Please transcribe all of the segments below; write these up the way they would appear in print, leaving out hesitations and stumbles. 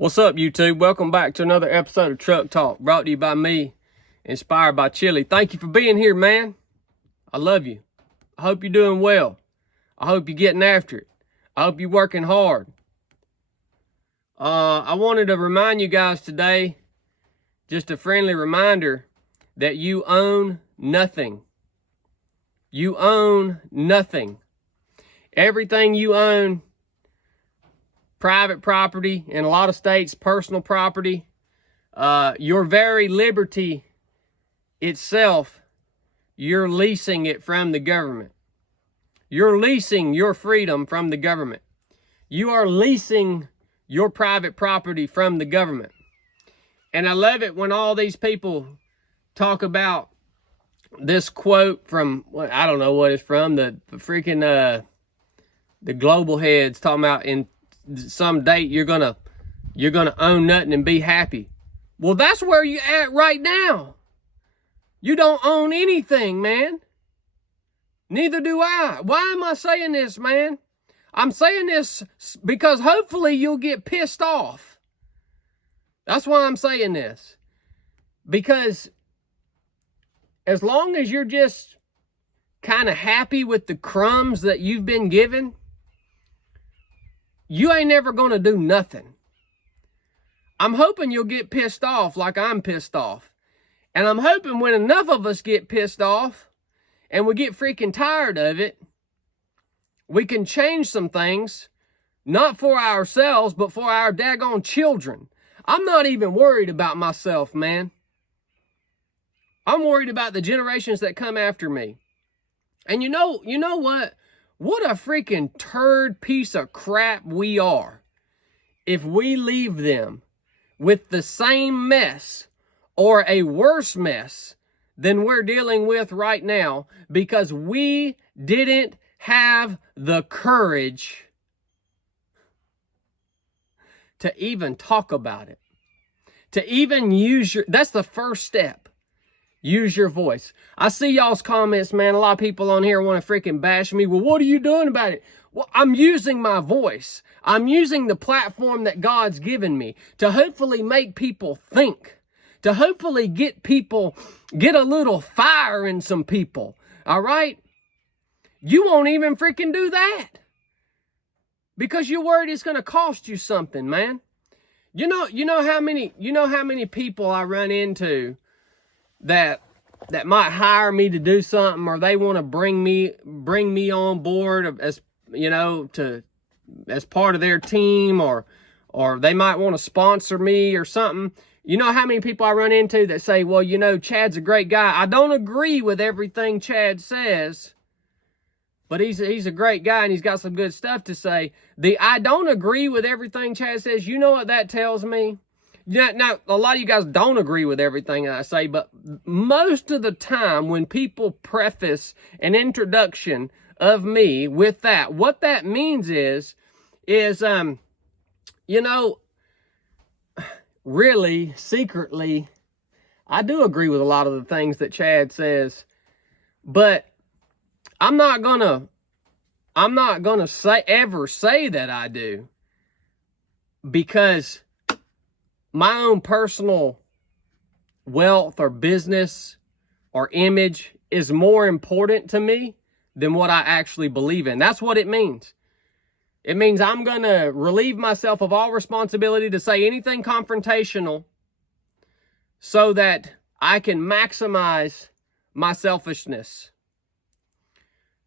What's up, YouTube? Welcome back to another episode of Truck Talk, brought to you by me, inspired by Chili. Thank you for being here, man. I love you. I hope you're doing well. I hope you're getting after it. I hope you're working hard. I wanted to remind you guys today, just a friendly reminder, that you own nothing. You own nothing. Everything you own, private property, in a lot of states, personal property, your very liberty itself, you're leasing it from the government. You're leasing your freedom from the government. You are leasing your private property from the government. And I love it when all these people talk about this quote from, well, I don't know what it's from, the freaking, the global heads talking about in some date you're gonna own nothing and be happy. Well, that's where you at right now. You don't own anything, man. Neither do I. Why am I saying this, man? I'm saying this because hopefully you'll get pissed off. That's why I'm saying this. Because as long as you're just kind of happy with the crumbs that you've been given, you ain't never going to do nothing. I'm hoping you'll get pissed off like I'm pissed off. And I'm hoping when enough of us get pissed off and we get freaking tired of it, we can change some things, not for ourselves, but for our daggone children. I'm not even worried about myself, man. I'm worried about the generations that come after me. And you know what? What a freaking turd piece of crap we are if we leave them with the same mess or a worse mess than we're dealing with right now because we didn't have the courage to even talk about it. To even use that's the first step. Use your voice. I see y'all's comments, man. A lot of people on here want to freaking bash me. Well, what are you doing about it? Well, I'm using my voice. I'm using the platform that God's given me to hopefully make people think. To hopefully get a little fire in some people. All right? You won't even freaking do that. Because you're worried it's going to cost you something, man. You know how many people I run into that might hire me to do something, or they want to bring me on board as, as part of their team, or they might want to sponsor me or something. You know how many people I run into that say, well, Chad's a great guy. I don't agree with everything Chad says, but he's a great guy and he's got some good stuff to say. I don't agree with everything Chad says. You know what that tells me? Now, a lot of you guys don't agree with everything I say, but most of the time when people preface an introduction of me with that, what that means is really, secretly, I do agree with a lot of the things that Chad says, but I'm not gonna ever say that I do, because my own personal wealth or business or image is more important to me than what I actually believe in. That's what it means. It means I'm going to relieve myself of all responsibility to say anything confrontational so that I can maximize my selfishness.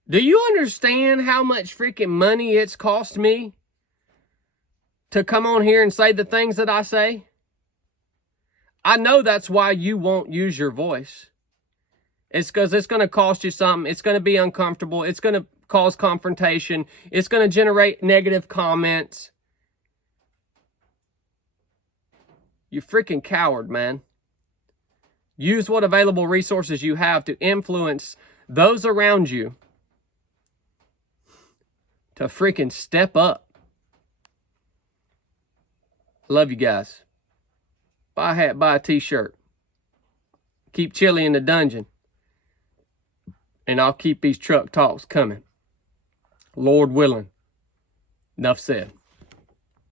Do you understand how much freaking money it's cost me to come on here and say the things that I say? I know that's why you won't use your voice. It's because it's going to cost you something. It's going to be uncomfortable. It's going to cause confrontation. It's going to generate negative comments. You freaking coward, man. Use what available resources you have to influence those around you to freaking step up. Love you guys. Buy a hat, buy a t-shirt. Keep Chili in the dungeon. And I'll keep these truck talks coming. Lord willing. Enough said.